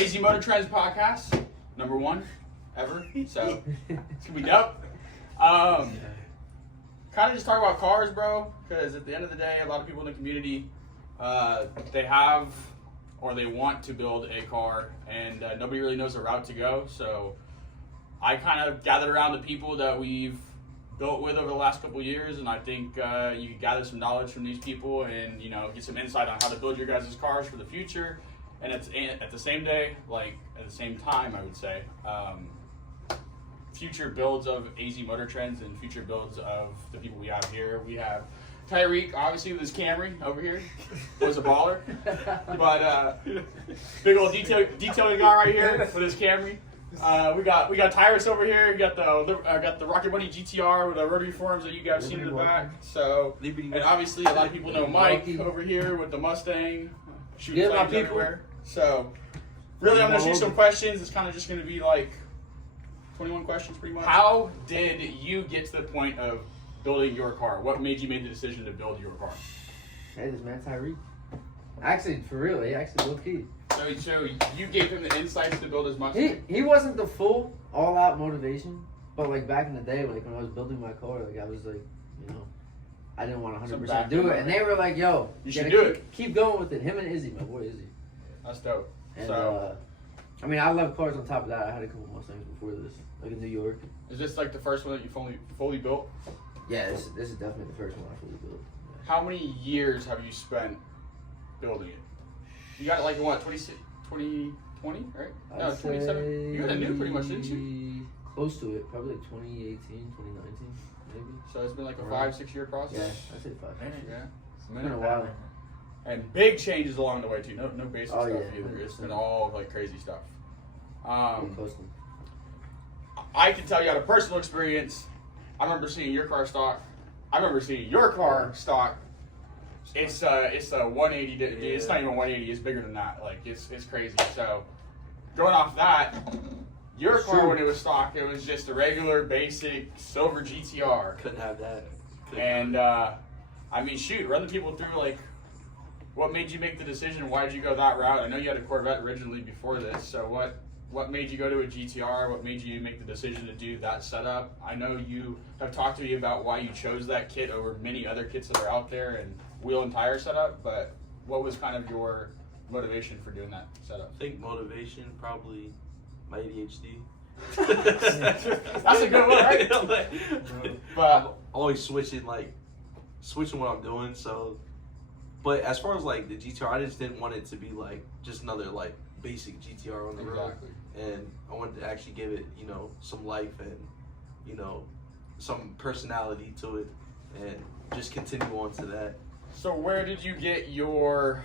AZ Motor Trends podcast, #1 ever. So it's gonna be dope. Kind of just talk about cars, bro. Because at the end of the day, a lot of people in the community, they have or they want to build a car, and nobody really knows the route to go. So I kind of gathered around the people that we've built with over the last couple of years, and I think you can gather some knowledge from these people and get some insight on how to build your guys' cars for the future. And at the same time, I would say, future builds of AZ Motor Trends and future builds of the people we have here. We have Tyreek, obviously, with his Camry over here, was a baller, but big old detailing guy right here with his Camry. We got Tyrus over here. We got the Rocket Money GTR with the rotary forms that you guys seen in the back. So, and obviously, a lot of people know Mike over here with the Mustang, shooting flames everywhere. So, really, I'm gonna shoot some questions. It's kind of just gonna be like 21 questions, pretty much. How did you get to the point of building your car? What made you make the decision to build your car? Hey, this man Tyreek. Actually, for real, he actually low key. So you gave him the insights to build his Mustang? He wasn't the full all-out motivation, but like back in the day, like when I was building my car, like I was like, I didn't want to 100% do it, and they were like, "Yo, you should do it. Keep going with it." Him and Izzy, my boy Izzy. That's dope. And I mean, I love cars. On top of that, I had a couple Mustangs before this, like in New York. Is this like the first one that you fully built? Yeah, this is definitely the first one I fully built. Yeah. How many years have you spent building it? You got it like what, 2020, right? No, 27. You got it new pretty much, didn't you? Close to it, probably like 2018, 2019, maybe. So it's been like a 5-6 year process. Yeah, I'd say 5. Yeah, it's been a while. And big changes along the way too. No basic stuff yeah, either. It's been all like crazy stuff. I can tell you out of personal experience. I remember seeing your car stock. It's a 180. It's not even 180. It's bigger than that. Like it's crazy. So going off that, your car when it was stock, it was just a regular basic silver GTR. Couldn't have that. I mean, shoot, run the people through like what made you make the decision. Why did you go that route? I know you had a Corvette originally before this. So what made you go to a GTR? What made you make the decision to do that setup? I know you have talked to me about why you chose that kit over many other kits that are out there and wheel and tire setup, but what was kind of your motivation for doing that setup? I think motivation, probably my ADHD. That's a good one, right? But I'm always switching what I'm doing, so. But as far as like the GTR, I just didn't want it to be like just another like basic GTR on the road. And I wanted to actually give it, some life and, some personality to it, and just continue on to that. So where did you get your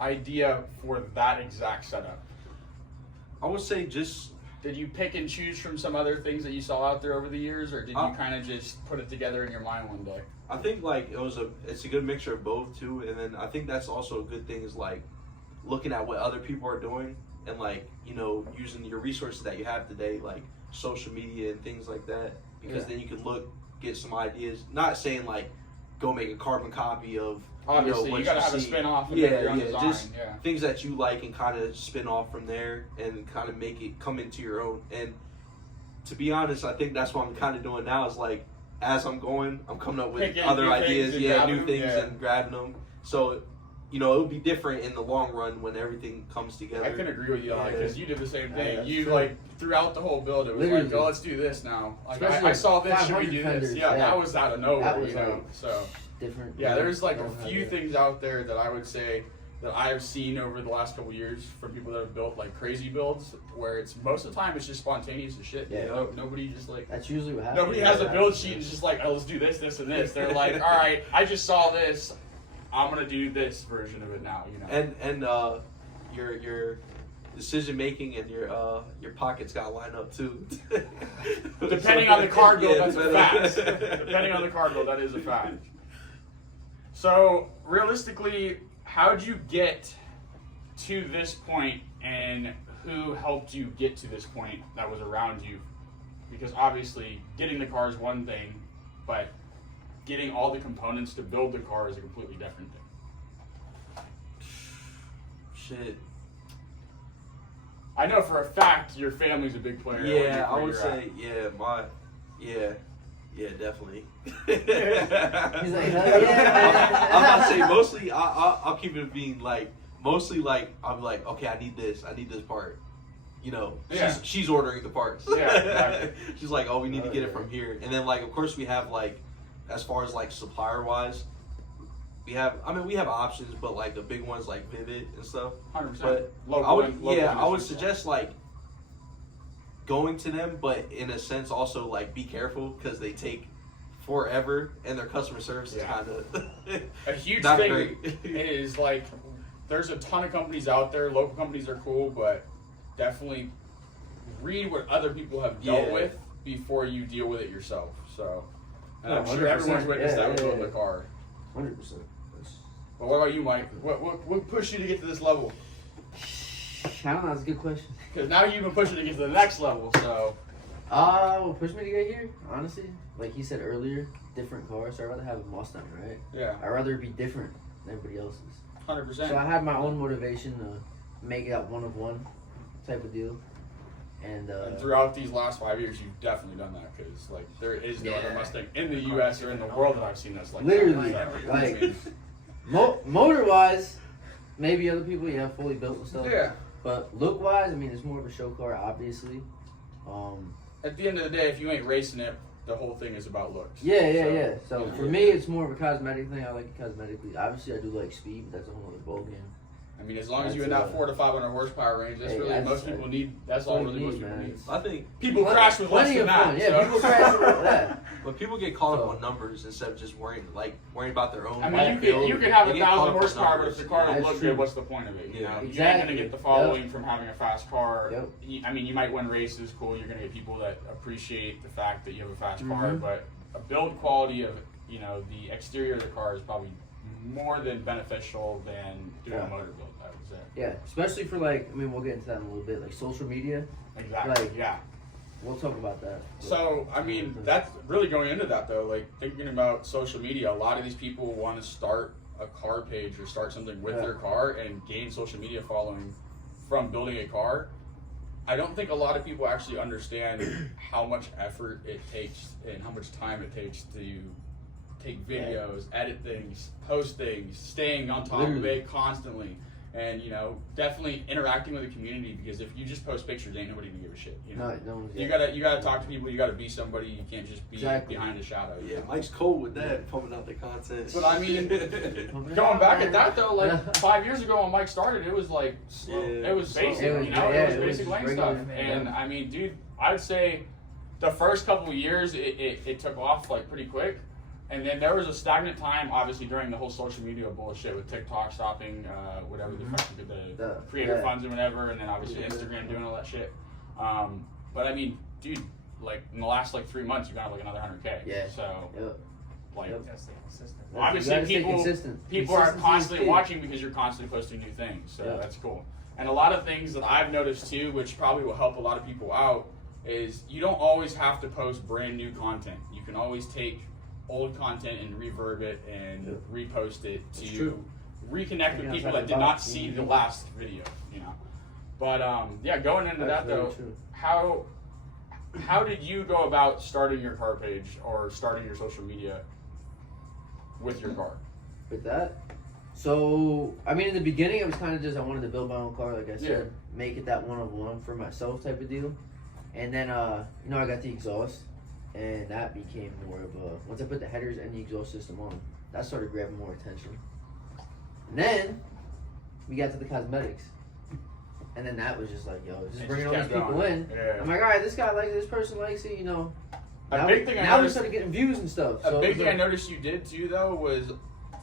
idea for that exact setup? I would say did you pick and choose from some other things that you saw out there over the years, or did you kind of just put it together in your mind one day? I think like it's a good mixture of both too, and then I think that's also a good thing is like looking at what other people are doing and like using your resources that you have today, like social media and things like that, because then you can get some ideas. Not saying like go make a carbon copy of obviously what you gotta have a spin off. Just things that you like and kind of spin off from there and kind of make it come into your own. And to be honest, I think that's what I'm kind of doing now is like as I'm going, I'm coming up with other ideas, new things and grabbing them. So it'll be different in the long run when everything comes together. I can agree with you because you did the same thing. You throughout the whole build, it was like, oh, let's do this now. Like I saw this, should we do this? Yeah, that was out of nowhere. So different. Yeah, there's like a few things out there that I would say that I've seen over the last couple of years from people that have built like crazy builds, where it's most of the time it's just spontaneous as shit. Yeah. Nobody just like. That's usually what happens. Nobody has a build sheet and it's just like, oh, let's do this, this, and this. They're like, all right, I just saw this. I'm gonna do this version of it now, And your decision making and your pockets gotta line up too. Depending on the car build, that's a fact. Depending on the car build, that is a fact. So realistically, how'd you get to this point, and who helped you get to this point that was around you? Because obviously, getting the car is one thing, but getting all the components to build the car is a completely different thing. Shit. I know for a fact your family's a big player. Yeah, I where would you're say, yeah, definitely. He's like, hell yeah, I'm about to say mostly. I'll keep it being like mostly like I'm like, okay, I need this part. You know, Yeah. she's ordering the parts. Yeah, exactly. She's like, oh, we need to get it from here, and then like of course we have like, as far as like supplier wise, we have options, but like the big ones like Vivid and stuff. 100%. But Local I would industry. suggest like going to them, but in a sense also like be careful because they take forever and their customer service is kind of A huge not thing great. is like there's a ton of companies out there. Local companies are cool, but definitely read what other people have dealt with before you deal with it yourself. So, and I'm sure 100%. everyone's witnessed that with Yeah, building yeah. a car. 100%. But what about you, Mike? What pushed you to get to this level? I don't know. That's a good question. Because now you've been pushing to get to the next level. So, What pushed me to get here? Honestly, like he said earlier, different cars. So I'd rather have a Mustang, right? yeah, I'd rather it be different than everybody else's. 100%. So I had my own motivation to make it one of one type of deal. And And throughout these last 5 years, you've definitely done that because like there is no other Mustang in the U.S. or in the world that I've seen that's like literally, that. So, like I mean, motor wise, maybe other people fully built and stuff. yeah. But look wise, I mean, it's more of a show car, obviously. At the end of the day, if you ain't racing it, the whole thing is about looks. Yeah. So yeah. for me, it's more of a cosmetic thing. I like it cosmetically. Obviously, I do like speed, but that's a whole other ballgame. I mean, as long as you in That's, that 400 to 500 horsepower range, that's hey, really that's, most people need. That's all really most people need. I think People crash with less Plenty than of fun. that. Yeah, so. people crash with that. but people get caught up So- on numbers instead of just worrying about their own. I like, mean, you can have They a get caught 1,000 up on horsepower, but if numbers. the car don't That's look true. good, what's the point of it? You Yeah. know, you ain't Exactly. gonna get the following from having a fast car. Yep. I mean, you might win races, cool. You're gonna get people that appreciate the fact that you have a fast car, but a build quality of the exterior of the car is probably more than beneficial than doing a motor build. I would say. Yeah, especially for we'll get into that in a little bit, like social media. Exactly. Like- yeah. We'll talk about that. So, I mean, that's really going into that though. Like thinking about social media, a lot of these people want to start a car page or start something with their car and gain social media following from building a car. I don't think a lot of people actually understand how much effort it takes and how much time it takes to take videos, edit things, post things, staying on top of it constantly. And definitely interacting with the community, because if you just post pictures, ain't nobody gonna give a shit. No one's You gotta talk to people. You gotta be somebody. You can't just be behind a shadow. Yeah, Mike's cold with that, pumping out the content. But I mean, going back at that though, like 5 years ago when Mike started, it was like slow. Yeah, It was basic, it was- it yeah, was it was basic just lane regular, stuff. yeah. And I mean, dude, I'd say the first couple of years it took off like pretty quick. And then there was a stagnant time, obviously, during the whole social media bullshit with TikTok stopping, whatever the fuck the creator funds and whatever, and then obviously Instagram doing all that shit. But I mean, dude, like in the last 3 months, you got like another 100K. Yeah. So, Yep. like, Yep. Gotta stay consistent. You obviously gotta stay people consistent. people are Consistency is constantly key. watching because you're constantly posting new things. So Yeah. that's cool. And a lot of things that I've noticed too, which probably will help a lot of people out, is you don't always have to post brand new content. You can always take old content and reverb it and repost it to true. reconnect with Think people outside that the did not box. see the last video. But yeah, going into That's that very though, true. how did you go about starting your car page or starting your social media with your car? With that, so I mean, in the beginning, it was kind of just I wanted to build my own car, like I said, make it that one-of-one for myself type of deal. And then I got the exhaust, and that became more of a, once I put the headers and the exhaust system on, that started grabbing more attention. And then we got to the cosmetics, and then that was just like, yo, just bringing all these kept people going. in. Yeah. I'm like, all right, this guy likes it, this person likes it, Now, big thing I now we noticed- started getting views and stuff. A So big it was thing I like- noticed you did too, though, was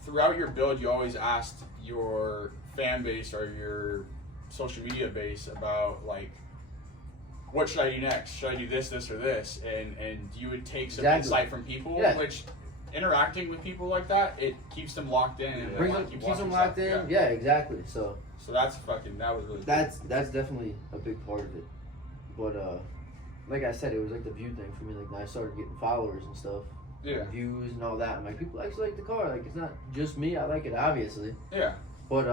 throughout your build, you always asked your fan base or your social media base about like, what should I do next? Should I do this, or this? And you would take some Exactly. insight from people, Yeah. which interacting with people like that, it keeps them locked in. And they Brings wanna them, keep keeps them watching locked stuff. in. Yeah, exactly. So So that was really that's definitely a big part of it. But like I said, it was like the view thing for me. Like I started getting followers and stuff, Yeah. views and all that. I'm like, people actually like the car. Like it's not just me. I like it, obviously. Yeah. But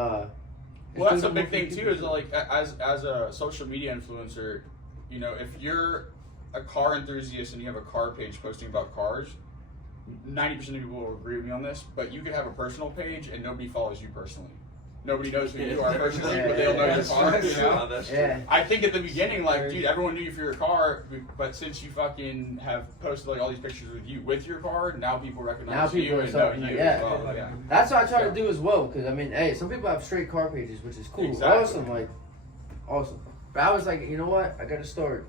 Well, that's a big thing too. Is like as a social media influencer, you know, if you're a car enthusiast and you have a car page posting about cars, 90% of people will agree with me on this. But you could have a personal page and nobody follows you personally. Nobody knows who you are personally, but they'll know your car. You know? That's true. Yeah. I think at the beginning, like, dude, everyone knew you for your car, but since you fucking have posted like all these pictures with you with your car, now people recognize Now people you are and know starting you to- as yeah. well. Yeah. That's what I try to do as well, because I mean, hey, some people have straight car pages, which is cool, Exactly. awesome, like, awesome. But I was like, you know what? I gotta start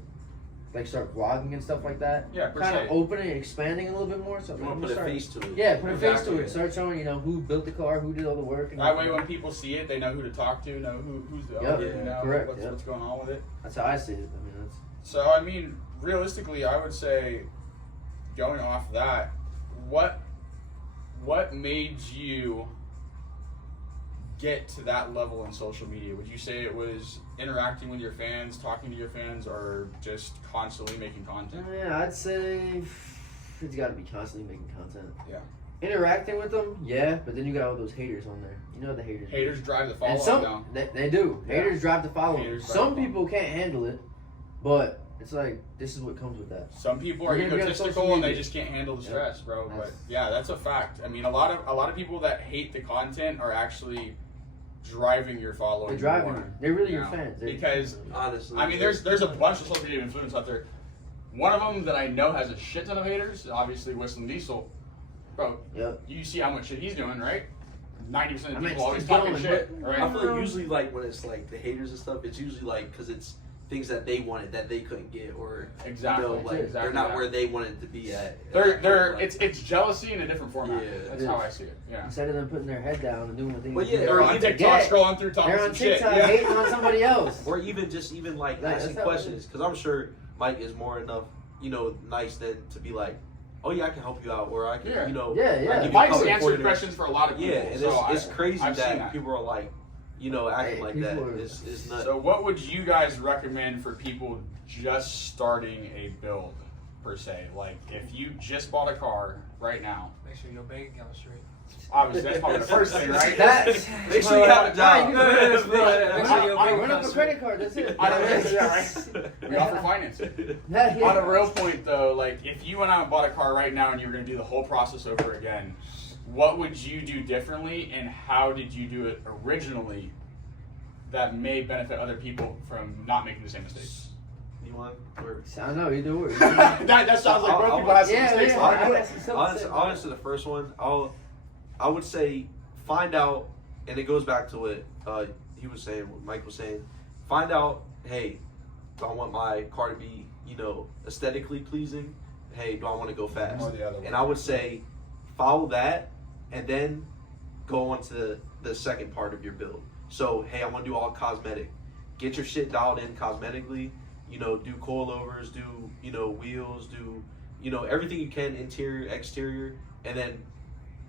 vlogging and stuff like that. Yeah, per Kind of se. opening, expanding a little bit more. So You want to put a face to it. Yeah, put a face Exactly. to it. Start showing, you know, who built the car, who did all the work. And That way, when people see it, they know who to talk to, know who's the Yep. owner, you know, Correct, what's, yep. what's going on with it. That's how I see it. I mean, that's So, I mean, realistically, I would say, going off that, what made you get to that level in social media? Would you say it was interacting with your fans, talking to your fans, or just constantly making content? yeah, I'd say it's got to be constantly making content. Yeah. Interacting with them, yeah, but then you got all those haters on there. You know the haters. Haters drive the And follow some down. they do. Yeah. Haters drive the following. Haters drive Some the people can't handle it, but it's like this is what comes with that. Some people are You're gonna be on egotistical social and they media. just can't handle the Yeah. stress, bro. But That's- yeah, that's a fact. I mean, a lot of people that hate the content are actually driving your following. They're driving more, you. They're really you your know, fans. They're- because Honestly. I mean, there's a bunch of social media influencers out there. One of them that I know has a shit ton of haters, obviously Whistling Diesel. Bro, Yep. you see how much shit he's doing, right? 90% of I mean, people always it's talking going, shit, I right? feel like usually like when it's like the haters and stuff, it's usually like because it's things that they wanted that they couldn't get, or Exactly. you know, like exactly they're not that. where they wanted to be at. They're Like, it's jealousy in a different format. Yeah. That's It how is. I see it. Yeah. Instead of them putting their head down and doing what they Well, need yeah, to do. They're on even- TikTok yeah. scrolling through talking They're on some shit. TikTok Yeah. hating on somebody else. or even like Like, asking that's how it questions, because I'm sure Mike is more enough, you know, nice than to be like, oh yeah, I can help you out, or I can, Yeah. you know, Yeah, I yeah. give you Mike's color answered coordinates. questions for a lot of people. Yeah, and so it's crazy I've seen that people are like, you know, acting Hey, like people that. are- It's nuts. So what would you guys recommend for people just starting a build, per se? Like, if you just bought a car right now, Make sure your bank account's straight. obviously that's probably the first thing, right? That's Make sure you have a job. Make sure your I- bank Run up a account's credit card. That's it. I don't yeah, right? We offer financing. Yeah, yeah. On a real point, though, like, if you went out and bought a car right now and you were going to do the whole process over again, what would you do differently, and how did you do it originally that may benefit other people from not making the same mistakes? You want? Or, I don't know. Either way. that sounds like both people have some Yeah, mistakes. yeah. Like, I got some stuff to honestly, say. I'll answer the first one. I would say find out, and it goes back to what he was saying, what Mike was saying. Find out, hey, do I want my car to be, you know, aesthetically pleasing? Hey, do I want to go fast? Or the other way. And I would say follow that, and then go on to the second part of your build. So, hey, I want to do all cosmetic. Get your shit dialed in cosmetically. You know, do coilovers, do, you know, wheels, do, you know, everything you can, interior, exterior, and then,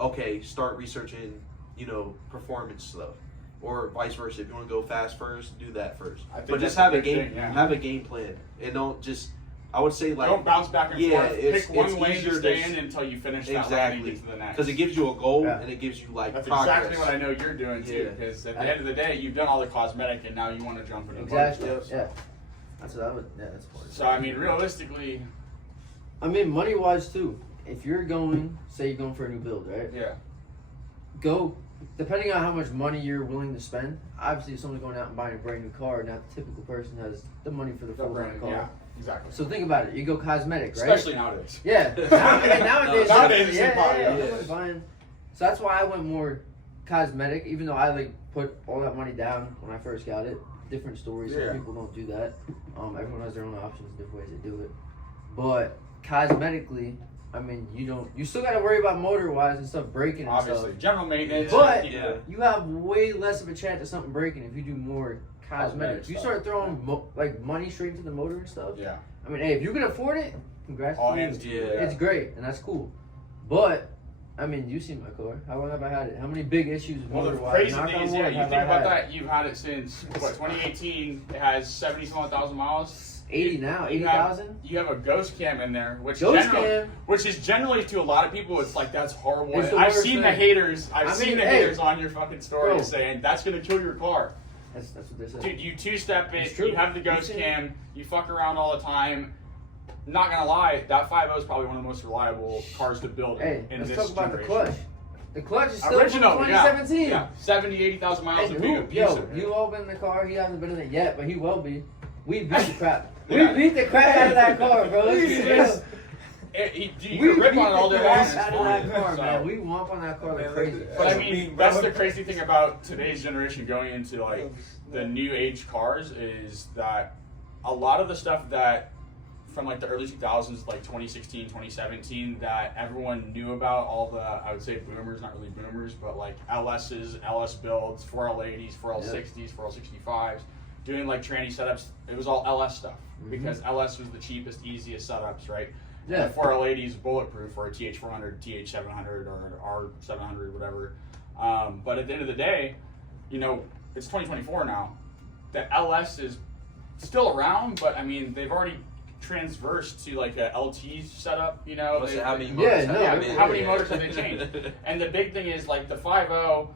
okay, start researching, you know, performance stuff. Or vice versa. If you want to go fast first, do that first. I think But just that's have a a big game, thing, yeah. have a game plan, and don't just. I would say like don't bounce back and yeah, forth. it's- Pick one it's lane to easier stay to- in until you finish that lane and exactly get to the next. because it gives you a goal Yeah. and it gives you like That's progress. exactly what I know you're doing too. Yeah. Because at the end of the day, you've done all the cosmetic, and now you want to jump into Exactly. more stuff. Yeah. That's what I would. Yeah, that's important. So I mean, realistically, I mean, money wise too. If you're going, say you're going for a new build, right? yeah, Go. Depending on how much money you're willing to spend. Obviously, if someone's going out and buying a brand new car, not the typical person has the money for the the full brand, car. yeah, exactly. So think about it. You go cosmetic, right? Especially nowadays. Yeah. Nowadays, Nowadays, it's yeah, impossible. yeah, Yeah. everyone's buying. So that's why I went more cosmetic, even though I like put all that money down when I first got it. Different stories. Yeah. Some people don't do that. Everyone has their own options, different ways to do it. But cosmetically, I mean, you still got to worry about motor wise and stuff breaking and Obviously, stuff. general maintenance. But Yeah. you have way less of a chance of something breaking if you do more cosmetic. Cosmetic If you stuff. start throwing like money straight into the motor and stuff. yeah, I mean, hey, if you can afford it, congrats all to you. hands to Yeah. you. It's great and that's cool. But I mean, you seen my car. How long have I had it? How many big issues Well, the motor-wise? crazy Knock thing on is, wood, yeah, you have think I about had? that. You've had it since what 2018. It has 70,000 miles. 80 now, You have- 80,000. You have a ghost cam in there, which Ghost generally, cam. which is generally to a lot of people, it's like that's horrible. It's the I've worst seen the thing. haters. I've I seen mean, the hey, haters on your fucking story bro. saying that's gonna kill your car. That's what they said. Dude, you two-step It's it, true. you have the ghost You see- cam, you fuck around all the time. Not gonna lie, that 5.0 is probably one of the most reliable cars to build Hey, in let's this talk about generation. the clutch. The clutch is still Original, from yeah. 2017. Yeah, 70, 80,000 miles Hey, of being yo, abusive. you all been in the car. He hasn't been in it yet, but he will be. We beat the crap. Yeah. We beat the crap out of that car, bro. Let's be real. You We can rip beat on it all the day long. crap it's out of fine, that car, so. man. We womp on that car like Man, crazy. But I That's mean, mean, that's bro. the crazy thing about today's generation going into like the new age cars is that a lot of the stuff that from like the early 2000s, like 2016, 2017, that everyone knew about, all the, I would say boomers, not really boomers, but like LSs, LS builds, 4L80s, 4L60s, 4L65s, doing like tranny setups, it was all LS stuff because LS was the cheapest, easiest setups, right? Yeah. The 4L80s bulletproof or a TH400, TH700 or R700, whatever. But at the end of the day, you know, it's 2024 now. The LS is still around, but I mean, they've already transversed to like a LT setup, you know. Let's They- say how many Yeah, motors no, have yeah, they been? how many motors have they changed? And the big thing is like the 5.0,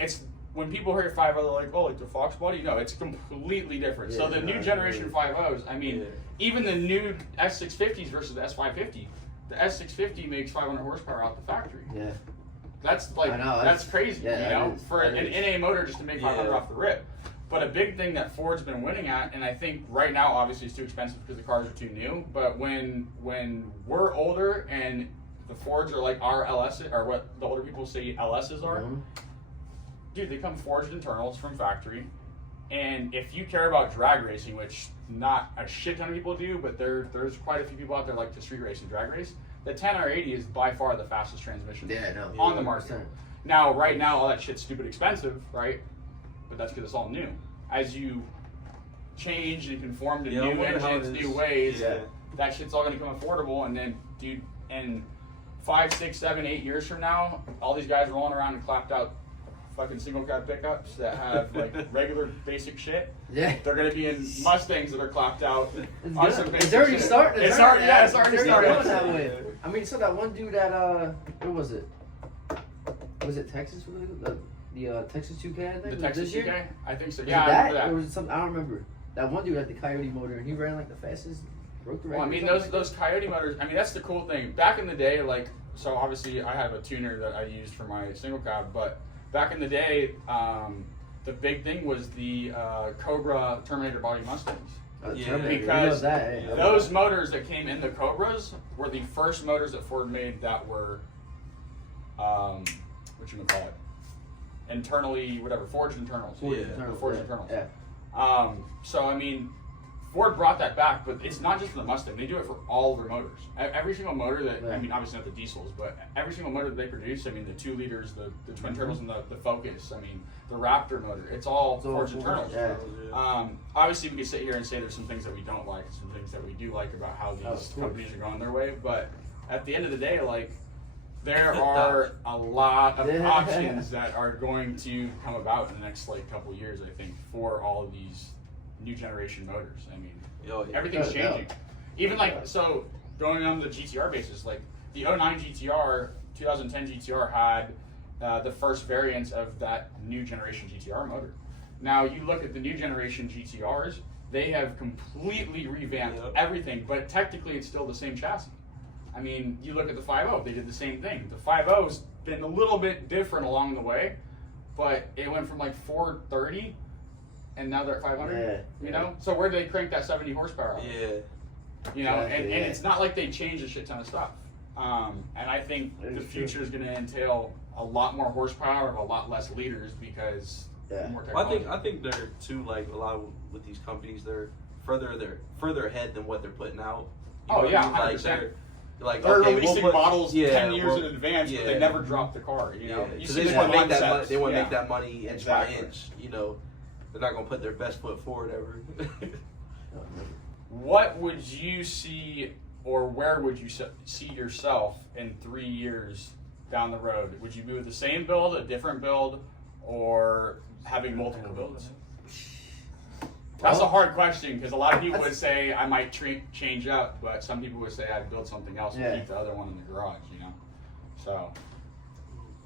it's when people hear 5.0, they're like, oh, like the Fox body? No, it's completely different. So Yeah, the new no, generation 5.0s, I mean, Yeah. even the new S650s versus the S550, the S650 makes 500 horsepower out the factory. Yeah. That's like, I know, that's crazy, yeah, you that know, is- for that an is. NA motor just to make 500 Yeah. off the rip. But a big thing that Ford's been winning at, and I think right now obviously it's too expensive because the cars are too new, but when we're older and the Fords are like our LS, or what the older people say LSs are, Mhm. dude, they come forged internals from factory. And if you care about drag racing, which not a shit ton of people do, but there's quite a few people out there like to street race and drag race, the 10R80 is by far the fastest transmission Yeah, no. on the market. Now, right now, all that shit's stupid expensive, right? But that's because it's all new. As you change and conform to Yeah, I new wonder how engines, it is. new ways, Yeah. that shit's all gonna become affordable. And then, dude, in 5, 6, 7, 8 years from now, all these guys rolling around and clapped out fucking single cab pickups that have like regular basic shit. Yeah. They're gonna be in Mustangs that are clapped out. It's on good. some It's basic already shit. starting. It's already, yeah, it's already going started. that way. I mean, so that one dude at what was it? Was it Texas? The Texas 2K, I think. The was Texas this year? 2K? I think so. Was Yeah, it I remember that? that. Or was it something? I don't remember. That one dude had the Coyote motor, and he ran like the fastest. Broke the record. Well, I mean, or something those Coyote motors, I mean, that's the cool thing. Back in the day, like, so obviously I have a tuner that I used for my single cab, but back in the day, the big thing was the Cobra Terminator body Mustangs. like that. Yeah. Terminator, we Because love that. Yeah. Those motors that came in the Cobras were the first motors that Ford made that were, whatchamacallit, internally, whatever, forged internals. Forged Yeah. internals, Forged yeah, internals. Yeah. So, I mean, Ford brought that back, but it's not just for the Mustang. They do it for all their motors. Every single motor that, I Yeah. mean, obviously not the diesels, but every single motor that they produce, I mean, the 2 liters, the twin turbos, and the Focus, I mean, the Raptor motor, it's all It's all forged forged, internals. yeah. Obviously, we could sit here and say there's some things that we don't like, some things that we do like about how Of these course. companies are going their way, but at the end of the day, like, there are a lot of Yeah. options that are going to come about in the next like couple of years, I think, for all of these new generation motors. I mean, Yo, yeah. everything's Yeah. changing. Even like, so going on the GTR basis, like the 09 GTR, 2010 GTR had the first variants of that new generation GTR motor. Now you look at the new generation GTRs, they have completely revamped Yep. everything, but technically it's still the same chassis. I mean, you look at the 5.0, they did the same thing. The 5.0's been a little bit different along the way, but it went from like 430 and now they're at 500, Yeah, you yeah. know? So where did they crank that 70 horsepower out? Yeah. You know, Exactly, and yeah. it's not like they changed a shit ton of stuff. And I think That the is true. future is going to entail a lot more horsepower and a lot less liters because Yeah. more Well, technology. I think they're too like a lot with these companies. They're further ahead than what they're putting out. You Oh, know what yeah, I mean? Like 100%. they're like They're okay, releasing we'll put, models yeah, 10 years well, in advance, but they yeah. never drop the car. You know, Yeah, you because see they the want to make that money. concepts. They want to Yeah. make that money inch Exactly. by inch. You know, they're not gonna put their best foot forward ever. What would you see, or where would you see yourself in 3 years down the road? Would you be with the same build, a different build, or having multiple builds? That's a hard question because a lot of people would say I might change up, but some people would say I'd build something else Yeah. and keep the other one in the garage. You know, so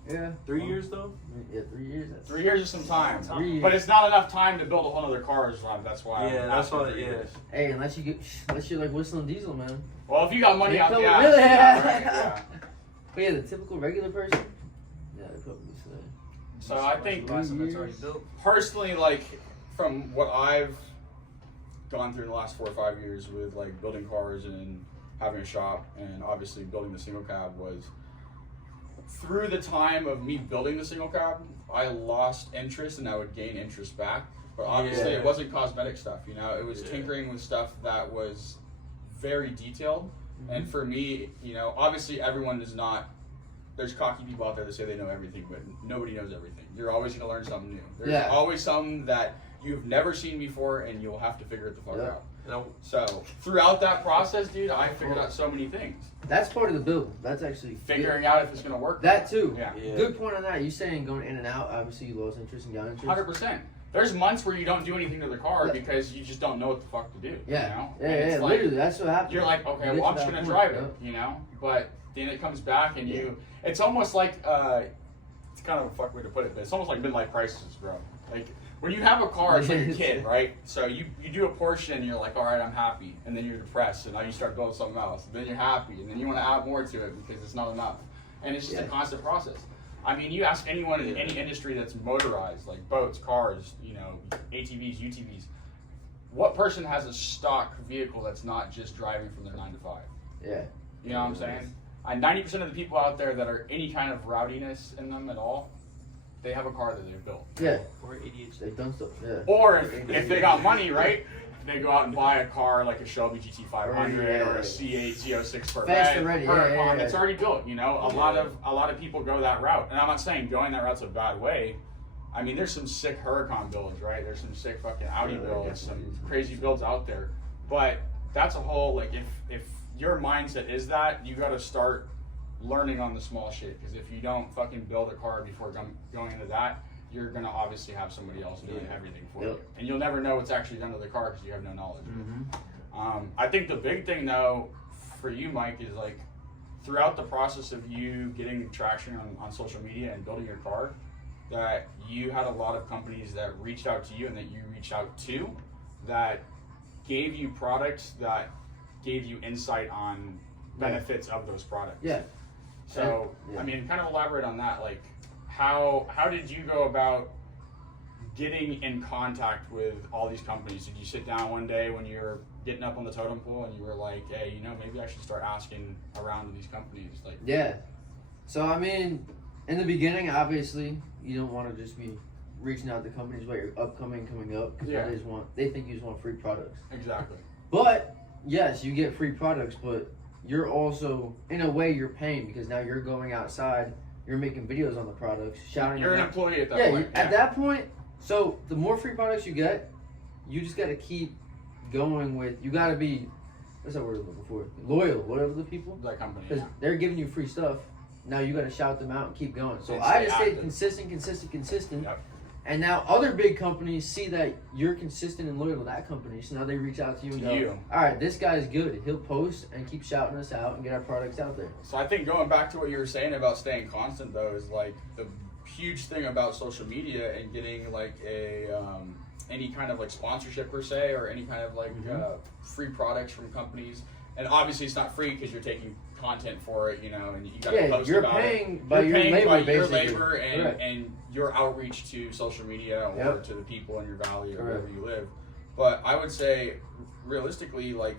Yeah. 3 years though. Yeah, 3 years. That's 3 years is some time, 3 years. but it's not enough time to build a whole other car. That's why. Yeah, I'm that's asking why. 3 Yeah. years. Hey, unless you're like whistling diesel, man. Well, if you got money They out the probably- ass, yeah. right? Yeah. But yeah, the typical regular person. Yeah, they probably say. So I think The last one that's already built. personally, like from what I've gone through in the last 4 or 5 years with like building cars and having a shop and obviously building the single cab was through the time of me building the single cab, I lost interest and I would gain interest back. But obviously Yeah. it wasn't cosmetic stuff, you know, it was Yeah. tinkering with stuff that was very detailed. And for me, you know, obviously everyone is not, there's cocky people out there that say they know everything, but nobody knows everything. You're always going to learn something new. There's Yeah. always something that you've never seen before and you'll have to figure it the fuck Yeah. out. You know, So throughout that process, dude, I figured out so many things. That's part of the build. That's actually Figuring out if it's going to work. that too. Yeah. Yeah. Good point on that. You saying going in and out. Obviously, you lost interest and got interest. 100%. There's months where you don't do anything to the car Yeah. because you just don't know what the fuck to do. Yeah, You know? yeah, And yeah. it's like, Literally, that's what happened. you're like, okay, You well, I'm get just to going that to drive point, it, you know? But then it comes back and Yeah. it's almost like, it's kind of a fuck way to put it, but it's almost like midlife crisis, bro. Like, when you have a car, it's like a kid, right? So you do a portion and you're like, all right, I'm happy. And then you're depressed and now you start building something else. And then you're happy and then you want to add more to it because it's not enough. And it's just a Yeah. constant process. I mean, you ask anyone in Yeah. any industry that's motorized, like boats, cars, you know, ATVs, UTVs, what person has a stock vehicle that's not just driving from their 9 to 5? Yeah. You know what I'm saying? 90% of the people out there that are any kind of rowdiness in them at all, they have a car that they've built. Yeah. or ADHD. They've done stuff. Yeah. Or if they got money, right, they go out and buy a car like a Shelby GT500 or a C8 C06 Fast and ready, Huracan yeah. that's already built. You know, a lot of people go that route, and I'm not saying going that route's a bad way. I mean, there's some sick Huracan builds, right? There's some sick fucking Audi Yeah, builds, some definitely. crazy builds out there. But that's a whole like if your mindset is that, you got to start learning on the small shit. Because if you don't fucking build a car before going into that, you're gonna obviously have somebody else doing Yeah. everything for Yep. you, and you'll never know what's actually done to the car because you have no knowledge. Mm-hmm. I think the big thing though for you, Mike, is like throughout the process of you getting traction on social media and building your car, that you had a lot of companies that reached out to you and that you reached out to that gave you products that gave you insight on benefits of those products. Yeah. So, Yeah. I mean, kind of elaborate on that. Like, how did you go about getting in contact with all these companies? Did you sit down one day when you were getting up on the totem pole and you were like, hey, you know, maybe I should start asking around these companies? Like, Yeah. So I mean, in the beginning, obviously, you don't want to just be reaching out to companies about your coming up because Yeah. they think you just want free products. exactly. But yes, you get free products, but you're also in a way you're paying because now you're going outside, you're making videos on the products, shouting. You're an them out. employee at that Yeah, point. at that point. So the more free products you get, you just got to keep going with. You got to be, what's that word I was looking for? Loyal, whatever the people, that company. because they're giving you free stuff. Now you got to shout them out and keep going. So And I stay just stayed active. consistent. Yep. And now other big companies see that you're consistent and loyal to that company, so now they reach out to you and To go, you. "All right, this guy's good. He'll post and keep shouting us out and get our products out there." So I think going back to what you were saying about staying constant though is like the huge thing about social media and getting like a any kind of like sponsorship per se or any kind of like free products from companies. And obviously it's not free because you're taking content for it, you know, and you got to Yeah, post you're about paying it. by You're your paying labor, by your basically. labor and, Correct. and your outreach to social media or Yep. to the people in your valley or Correct. wherever you live. But I would say realistically, like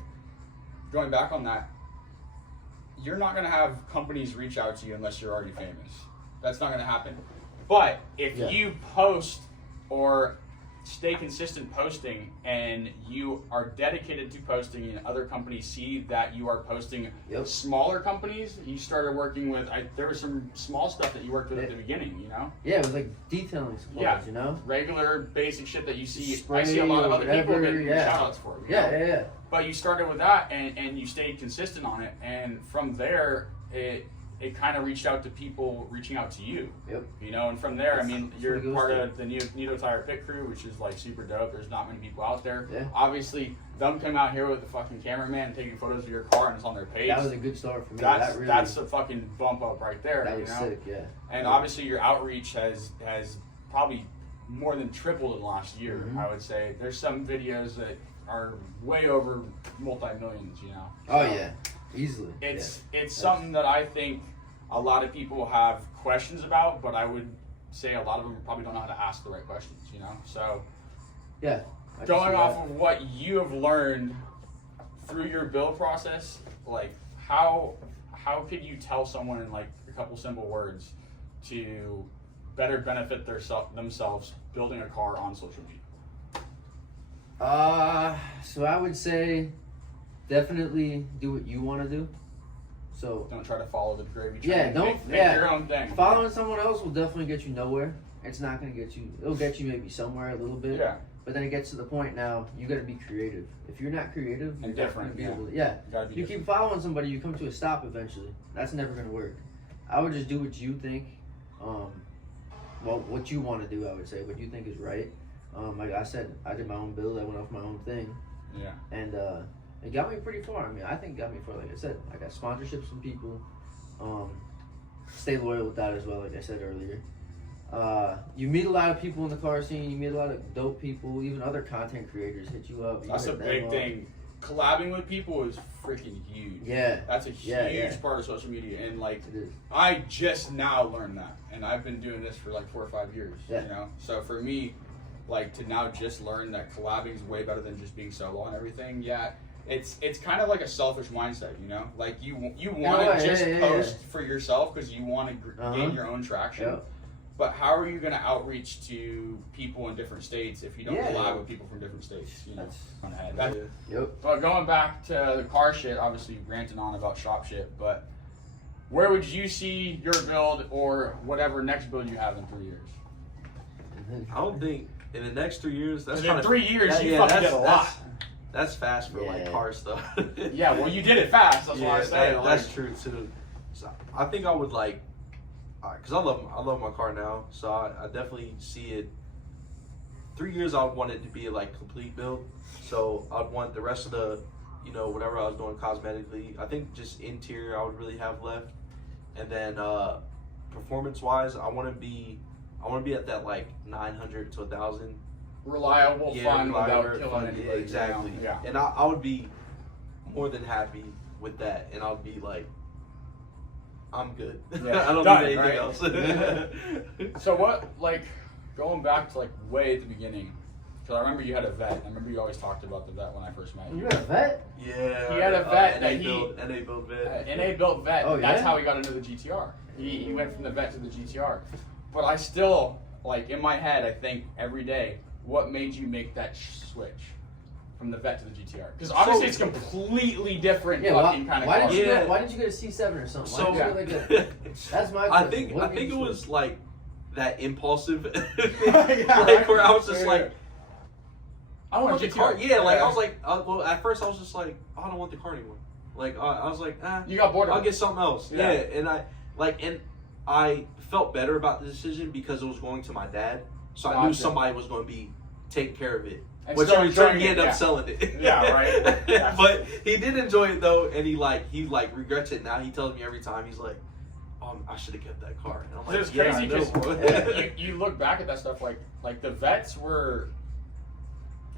going back on that, you're not going to have companies reach out to you unless you're already famous. That's not going to happen. But if Yeah. you post or stay consistent posting and you are dedicated to posting and other companies see that you are posting Yep. smaller companies, you started working with, there was some small stuff that you worked with at the beginning, you know? Yeah, it was like detailing supplies, Yeah. you know? Regular basic shit that you see. I Spray see a lot of or other people whatever, getting yeah. shout outs for. You Yeah, know? yeah. But you started with that and you stayed consistent on it, and from there it kind of reached out to people reaching out to you. Yep. You know, and from there, I mean, That's you're what it goes part to. of the Nito Tire Pit Crew, which is like super dope. There's not many people out there. Yeah. Obviously, them come out here with the fucking cameraman taking photos of your car and it's on their page. That was a good start for me. That's a fucking bump up right there. That was sick, yeah. And obviously your outreach has probably more than tripled in the last year. Mm-hmm. I would say there's some videos that are way over multi-millions. Oh yeah, easily. It's something that I think a lot of people have questions about, but I would say a lot of them probably don't know how to ask the right questions. So yeah. Going off of what you have learned through your build process, like how could you tell someone in like a couple simple words to better benefit themselves building a car on social media? So I would say definitely do what you want to do. So Don't try to follow the gravy train. yeah, don't make your own thing. Following someone else will definitely get you nowhere. It's not gonna get you. It'll get you maybe somewhere a little bit. Yeah. But then it gets to the point now you got to be creative. If you're not creative, And you're not different, gonna be yeah. able to, yeah. You gotta be If you different. keep following somebody, you come to a stop eventually. That's never gonna work. I would just do what you think. What you want to do, I would say. What you think is right. Like I said, I did my own build. I went off my own thing, Yeah. and it got me pretty far. I mean, I think it got me far. Like I said, I got sponsorships from people. Stay loyal with that as well. Like I said earlier. You meet a lot of people in the car scene. You meet a lot of dope people. Even other content creators hit you up. You That's a hit them big up. thing. Collabing with people is freaking huge. Yeah. That's a huge Yeah. part of social media. And like, It is. I just now learned that. And I've been doing this for like 4 or 5 years. Yeah. So for me, like to now just learn that collabing is way better than just being solo and everything. Yeah. It's kind of like a selfish mindset, Like you want to just post for yourself because you want to gain your own traction. Yep. But how are you going to outreach to people in different states if you don't Yeah. collab with people from different states? That's- That- Yep. But going back to the car shit, obviously ranting on about shop shit, but where would you see your build or whatever next build you have in 3 years? I don't think in the next 3 years. That's 'Cause in 3 years, that- you yeah, fucking did a lot. That's fast for like Yeah. car stuff. Yeah, well, you did it fast. That's why I say that's true too. So I think I would like, cause I love my car now. So I definitely see it. 3 years, I would want it to be like complete build. So I'd want the rest of the, whatever I was doing cosmetically. I think just interior I would really have left, and then performance wise, I want to be at that like 900 to 1,000. reliable, fun, without killing fun, anybody. yeah, exactly. Yeah. And I would be more than happy with that, and I'd be like, I'm good. Yeah. I don't Done, need anything right? else. So what, like, going back to like way at the beginning, because I remember you had a vet. I remember you always talked about the vet when I first met you. You got a vet? Yeah. He had a vet that NA build vet. NA built vet. Oh, That's yeah? how he got into the GTR. He went from the vet to the GTR. But I still, like, in my head, I think every day, what made you make that switch from the vet to the GTR? Because obviously it's completely different fucking kind of why car. did you Yeah. why didn't you get a C7 or something? So Why didn't you get like that's my I question. think What made it you was switch? like that impulsive, Yeah, like where I was just yeah. like, I want a the GTR. car. Yeah, like I was like, well, at first I was just like, I don't want the car anymore. Like I was like, You got bored of I'll it. get something else. Yeah. Yeah, and I felt better about the decision because it was going to my dad, so I knew Gotcha. somebody was going to be taking care of it. And Which still in return enjoying he it, ended yeah. up selling it. Yeah, right. Yeah. But he did enjoy it though, and he regrets it now. He tells me every time, he's like, I should have kept that car. And I'm like, It's yeah, crazy I know, because bro. you look back at that stuff like the vets were.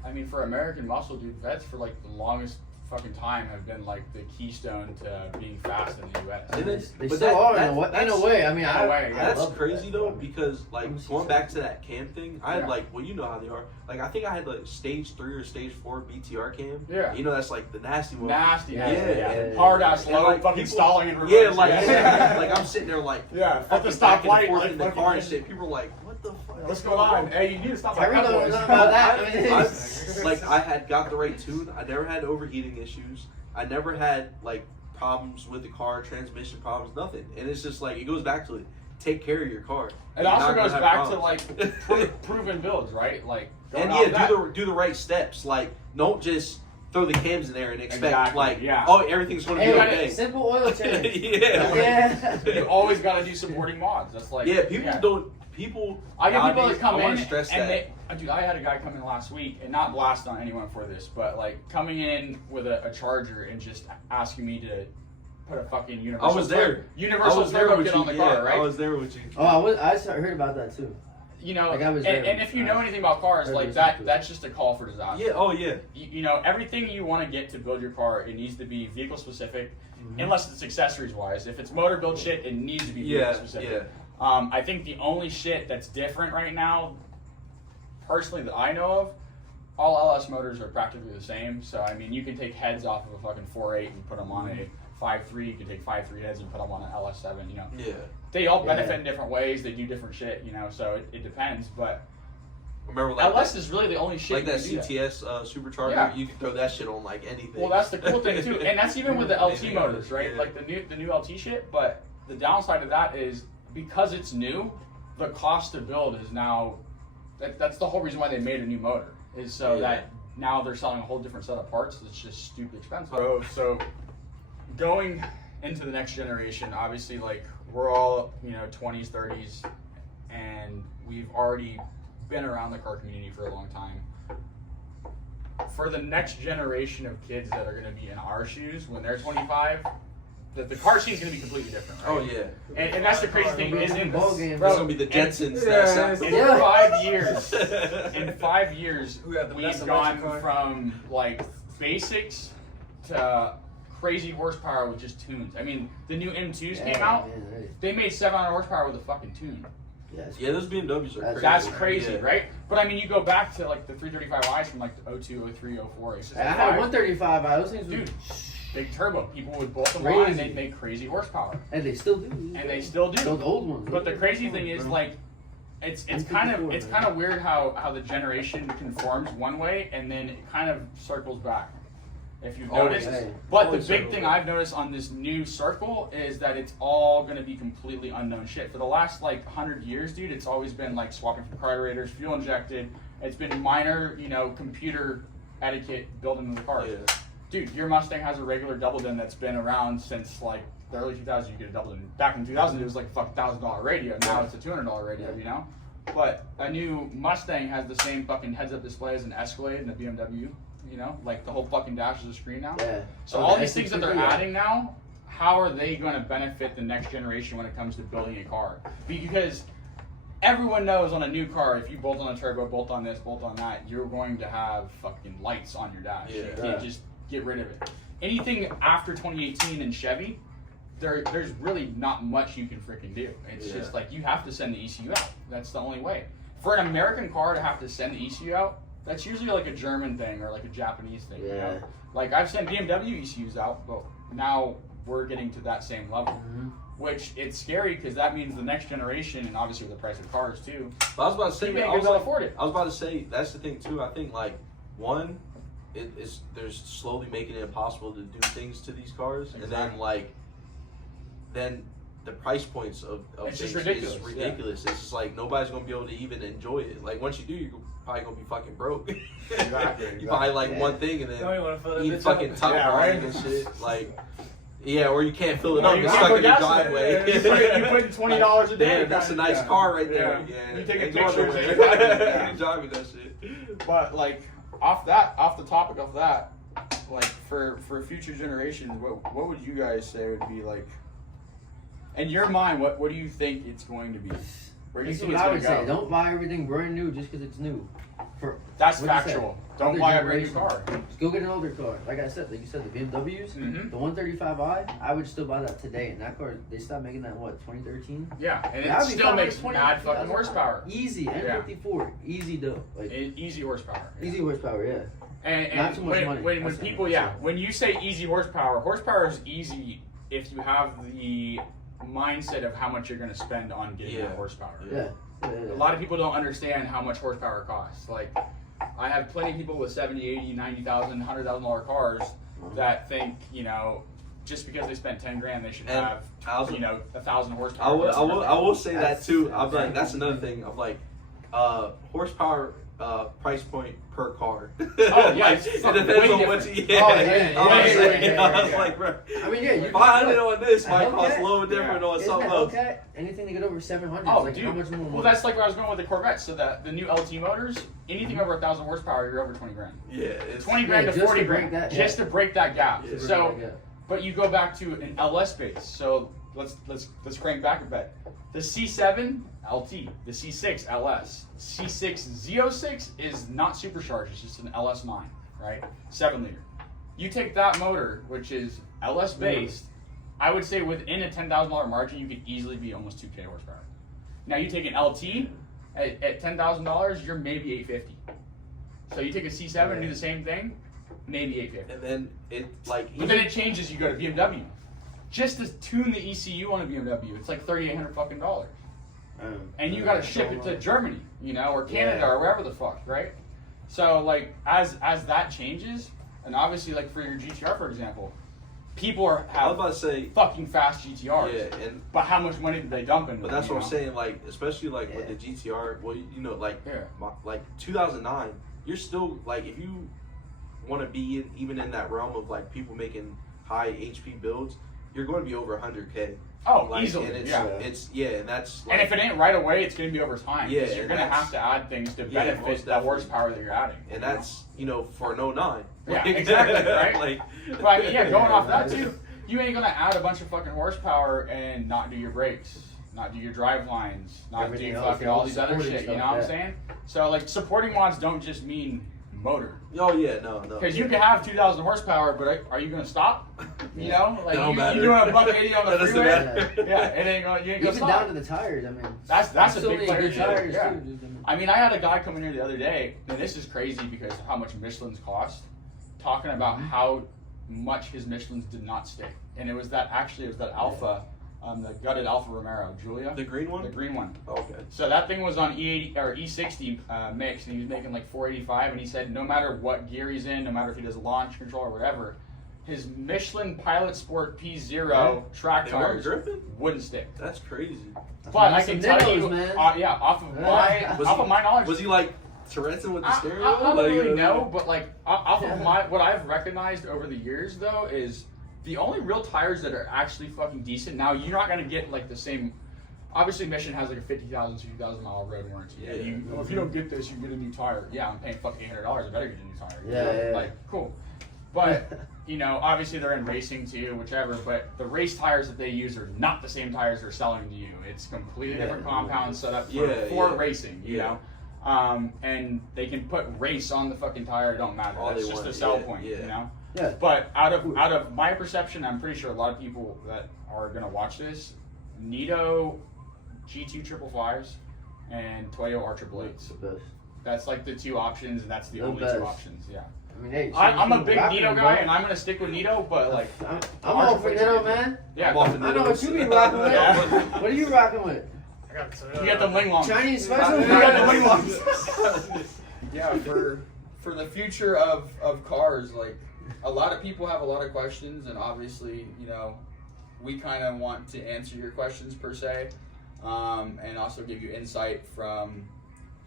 I mean, for American muscle, dude, vets for like the longest fucking time have been like the keystone to being fast in the U.S. And They it's- they but still that- are that- in a that's- way. I mean, in a way, yeah. That's love crazy that. though, because like Let me see going some. back to that cam thing, I had Yeah. like, well, you know how they are. Like I think I had like stage 3 or stage 4 BTR cam. Yeah. You know that's like the nasty one. Nasty, Yeah, yeah. yeah. Hard ass And, low, like, fucking people- stalling in reverse. Yeah, like yeah. like I'm sitting there like Yeah, at the fucking back and stoplight, forth like in the fucking- car and shit. People are like, what the fuck? What's going on? Hey, you need to stop Terry like that, knows boys. nothing about that. I mean, I had got the right tune. I never had overheating issues. I never had like problems with the car, transmission problems, nothing. And it's just like it goes back to it. Take care of your car. It You're also not gonna goes have back to problems. like proven builds, right? Like going And off yeah, that. do the right steps. Like don't just throw the cams in there and expect Exactly, like yeah. oh everything's gonna Hey, be gotta- okay. simple oil change. yeah. Yeah. You always got to do supporting mods. That's like Yeah, people don't. people. I get people that nowadays, come I in wanna stress and that. dude, I had a guy come in last week and not blast on anyone for this, but like coming in with a charger and just asking me to put a fucking universal. I was there. Universal turbo kit on the car, right? I was there with you. Oh, I heard about that too. You know, Like, I was there. and if you know anything about cars, I like was that, there. that's just a call for disaster. Yeah. Oh yeah. You know, everything you want to get to build your car, it needs to be vehicle specific, unless it's accessories wise. If it's motor build shit, it needs to be vehicle Yeah. specific. Yeah. I think the only shit that's different right now, personally that I know of, all LS motors are practically the same. So I mean, you can take heads off of a fucking 4.8 and put them on a 5.3. You can take 5.3 heads and put them on an LS7. You know, Yeah. they all benefit Yeah. in different ways. They do different shit. You know, so it depends. But Remember like LS that, is really the only shit like that you can do CTS supercharger. Yeah. You can throw that shit on like anything. Well, that's the cool thing too, and that's even with the LT Anything motors, else, right? yeah. Like the new LT shit. But the downside of that is because it's new, the cost to build is now. That's the whole reason why they made a new motor is so Yeah. that now they're selling a whole different set of parts. It's just stupid expensive. So going into the next generation, obviously, like we're all 20s, 30s, and we've already been around the car community for a long time. For the next generation of kids that are going to be in our shoes when they're 25, the car scene is going to be completely different, right? Oh yeah. And that's the crazy thing, Bro, isn't ball game. That's gonna be the Jetsons. in Yeah. 5 years, in 5 years, Who had the best we've gone electric car? from like basics to crazy horsepower with just tunes. I mean, the new M2s came out. Man, right. They made 700 horsepower with a fucking tune. Yeah, it's Yeah, those BMWs are That's- crazy. That's crazy, Yeah. right? But I mean, you go back to like the 335i's from like the 02, 03, 04. It's just I like had 135. Those things were, Dude. big turbo. People would bolt them on and Crazy. they'd make crazy horsepower. and they still do. And they still do. Those old ones. But the crazy thing is, like, it's kind of 54, it's man. kind of weird how the generation conforms one way and then it kind of circles back. If you've Always. noticed, Hey. but the Always big circle thing back. I've noticed on this new circle is that it's all going to be completely unknown shit. For the last like 100 years, dude, it's always been like swapping from carburetors, fuel injected. It's been minor, computer etiquette built into the car. Yeah. Dude, your Mustang has a regular double din that's been around since like the early 2000s. You get a double din. Back in 2000, it was like a fucking $1,000 radio. Now it's a $200 radio, you know? But a new Mustang has the same fucking heads-up display as an Escalade and a BMW, Like the whole fucking dash is a screen now. Yeah. So Oh, all the these things that they're SUV, adding now, how are they going to benefit the next generation when it comes to building a car? Because everyone knows on a new car, if you bolt on a turbo, bolt on this, bolt on that, you're going to have fucking lights on your dash. You Yeah. can't just get rid of it. Anything after 2018 in Chevy, there's really not much you can freaking do. It's Yeah. just like you have to send the ECU out. That's the only way. For an American car to have to send the ECU out, that's usually like a German thing or like a Japanese thing. Yeah. Like I've sent BMW ECUs out, but now we're getting to that same level. Mhm. Which it's scary because that means the next generation, and obviously with the price of cars too, But I was about to say, you may I was able to like, afford it. I was about to say that's the thing too. I think like one, they're slowly making it impossible to do things to these cars, and then Exactly. then the price points of It's things just ridiculous, is ridiculous. It's just like nobody's gonna be able to even enjoy it. Like once you do, you're probably gonna be fucking broke. Exactly, You buy like Yeah. one thing and Don't then even want to fill that eat bitch fucking up. top Yeah, line right? and shit. Like, yeah, or you can't fill it No, up. you It's can't stuck put in your gas in it. driveway. You put $20 a day. Damn, that's a nice Yeah. car right there. Yeah. Yeah. You take a Ain't picture going and nowhere. take it back. You're driving that shit. But like off the topic of that, like for future generations, what would you guys say would be like? In your mind, what do you think it's going to be? Where do you This is think what it's I going would to say. go? Don't buy everything brand new just because it's new. That's what'd you say? factual. Don't Other buy a brand new car. generation. Just go get an older car. Like I said, you said, the BMWs, Mhm. the 135i, I would still buy that today. And that car, they stopped making that in, what, 2013? Yeah, and it That'd be still fine makes with 20 mad fucking horsepower. Easy, N54, easy though. Like Easy horsepower. easy horsepower, yeah. And Not too much when, money. when That's people, it. when you say easy horsepower is easy if you have the mindset of how much you're going to spend on getting Yeah. that horsepower. Yeah. A lot of people don't understand how much horsepower costs. Like, I have plenty of people with 70, 80, 90,000, $100,000 cars that think, just because they spent 10 grand, they should And have, I was- 1,000 I horsepower. will say that That's- too. I'm like, that's another thing. I'm like, horsepower price point per car. Oh, yeah, Like, it's it fucking depends way on what different. you. Yeah, Oh, yeah, I was like, bro. I mean, yeah, you 500 on this might Hellcat? cost a little different on Isn't something that else. Hellcat? Anything to get over 700? Oh, like, dude. how much more? Well, that's like where I was going with the Corvette. So that the new LT motors, anything over 1,000 horsepower, you're over 20 grand. Yeah, it's 20 grand to just 40 to break grand, that, just to break that gap. Yeah. So, but you go back to an LS base. So let's crank back a bit. The C7 LT, the C6 LS, C6 Z06 is not supercharged. It's just an LS9, right? 7-liter. You take that motor, which is LS based. I would say within a $10,000 margin, you could easily be almost 2K horsepower. Now you take an LT at $10,000, you're maybe 850. So you take a C7 and do the same thing, maybe 850. and then it like. But then it changes. You go to BMW. Just to tune the ECU on a BMW, it's like $3,800 fucking dollars, and you got to ship it to Germany, you know, or Canada or wherever the fuck, right? So like as that changes, and obviously like for your GTR for example, people I was have about to say. fucking fast GTRs. Yeah, and But how much money did they dump into? but it, that's you what I'm know? saying. Like especially like with the GTR. Well, you know, like Yeah. like 2009. You're still like if you want to be even in that realm of like people making high HP builds, you're going to be over 100K. Oh, Like, easily. and it's Yeah. and that's like, And if it ain't right away, it's going to be over time. Yeah, 'cause you're and going to that's- have to add things to Yeah, benefit most the definitely. horsepower that you're adding. and that's for an 09. Yeah, exactly, right? Like, But I mean, yeah, going off that too, you ain't gonna add a bunch of fucking horsepower and not do your brakes, not do your drive lines, not Everything do else, fucking all these other supporting shit. You stuff, know what I'm yeah. saying? So like supporting mods don't just mean motor, oh yeah, no. because you can have 2,000 horsepower, but are you gonna stop? You know, like Don't you matter. doing a buck 80 on the That doesn't freeway? matter. Yeah, it ain't gonna. You ain't gonna Even stop. down to the tires. I mean, That's a there's so big many player good shit, tires yeah. too. Dude. I mean, I mean, I had a guy come in here the other day, and this is crazy because of how much Michelin's cost, talking about how much his Michelin's did not stick. And it was that Alpha, the gutted Alfa Romero, Giulia, The green one? the green one. Oh, okay. So that thing was on E80 or E60 mix, and he was making like 485. And he said no matter what gear he's in, no matter if he does launch control or whatever, his Michelin Pilot Sport P0 track They weren't tires gripping? wouldn't stick. That's crazy. But I Some can tell Nittos, you, man. yeah, off of my knowledge, Was he like Tourette'ing with the stereo? I don't Like, really know, but like off of what I've recognized over the years though is the only real tires that are actually fucking decent. Now you're not gonna get like the same. Obviously, Michelin has like a 50,000, 60,000 mile road warranty. Yeah. If you don't get this, you get a new tire. Yeah, I'm paying fucking $800. I better get a new tire. You Yeah, know? yeah. Like cool, but you know, obviously they're in racing too, whichever. But the race tires that they use are not the same tires they're selling to you. It's completely different compound set up for racing. You know. And they can put race on the fucking tire. It don't matter. All That's they just want, a sell yeah, point. yeah. You know. Yeah. But out of my perception, I'm pretty sure a lot of people that are gonna watch this, Nito G2 555s and Toyo R888s. the best. That's like the two options, and that's the The only best. two options. Yeah. I mean, hey, I'm a big rocking Nito them, guy, bro. and I'm gonna stick with Nito. But like, I'm all for Nito, man. yeah, I'm off the I know what you be rocking with. Yeah. What are you rocking with? I got you got the ling long. Chinese You special? got the ling longs. Yeah, for the future of cars, like a lot of people have a lot of questions, and obviously, you know, we kind of want to answer your questions per se, and also give you insight from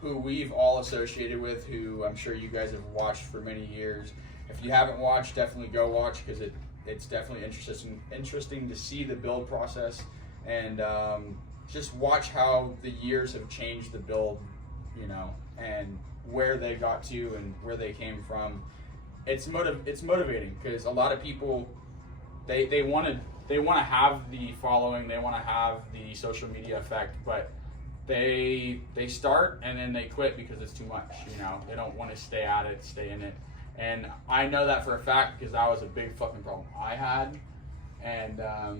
who we've all associated with, who I'm sure you guys have watched for many years. If you haven't watched, definitely go watch, because it's definitely interesting to see the build process, and just watch how the years have changed the build, you know, and where they got to and where they came from. It's motivating, because a lot of people they want to have the following, they want to have the social media effect, but they start and then they quit because it's too much. You know, they don't want to stay at it, stay in it. And I know that for a fact, because that was a big fucking problem I had, and I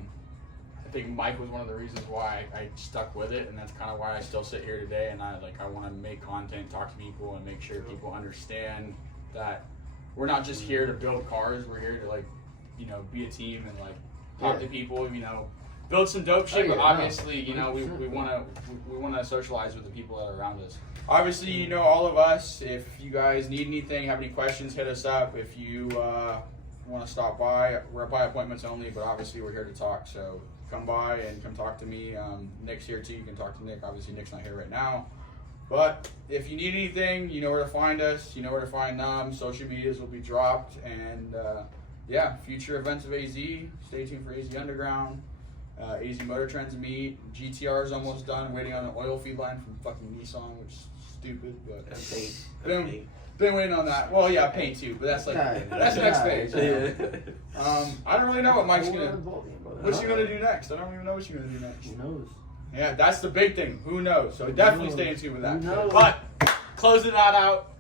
think Mike was one of the reasons why I stuck with it, and that's kind of why I still sit here today. And I want to make content, talk to people, and make sure people understand that we're not just here to build cars. We're here to, like, you know, be a team and like talk to people. You know, build some dope shit. But obviously, you know, we want to socialize with the people that are around us. Obviously, you know, all of us. If you guys need anything, have any questions, hit us up. If you want to stop by, we're by appointments only, but obviously we're here to talk. So come by and come talk to me. Nick's here too. You can talk to Nick. Obviously, Nick's not here right now. But if you need anything, you know where to find us. You know where to find them. Social medias will be dropped. And yeah, future events of AZ. Stay tuned for AZ Underground. AZ Motor Trends meet. GTR is almost done. Waiting on an oil feed line from fucking Nissan, which is stupid. But And paint. been waiting on that. Well, yeah, paint too. But that's like that's the next phase. Yeah. I don't really know what Mike's gonna. What's he gonna do next? I don't even know what you're gonna do next. Who knows? Yeah, that's the big thing. Who knows? So definitely stay in tune with that. Who knows? But closing that out,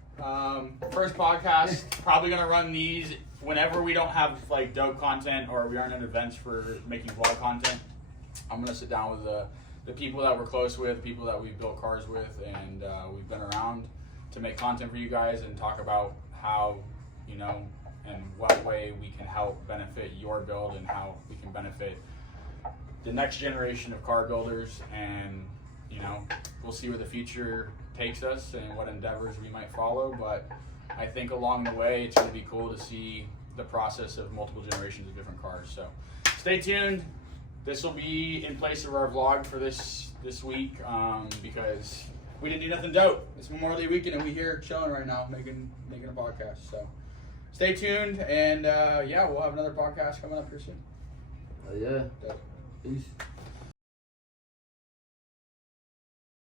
first podcast, probably gonna run these whenever we don't have like dope content or we aren't at events for making vlog content. I'm gonna sit down with the people that we're close with, people that we've built cars with, and we've been around to make content for you guys and talk about how, you know, and what way we can help benefit your build and how we can benefit the next generation of car builders. And, you know, we'll see where the future takes us and what endeavors we might follow. But I think along the way, it's going to be cool to see the process of multiple generations of different cars. So stay tuned. This will be in place of our vlog for this week because we didn't do nothing dope. It's Memorial Day weekend and we here chilling right now making a podcast. So stay tuned, and yeah, we'll have another podcast coming up here soon. Oh yeah. Dope. Peace.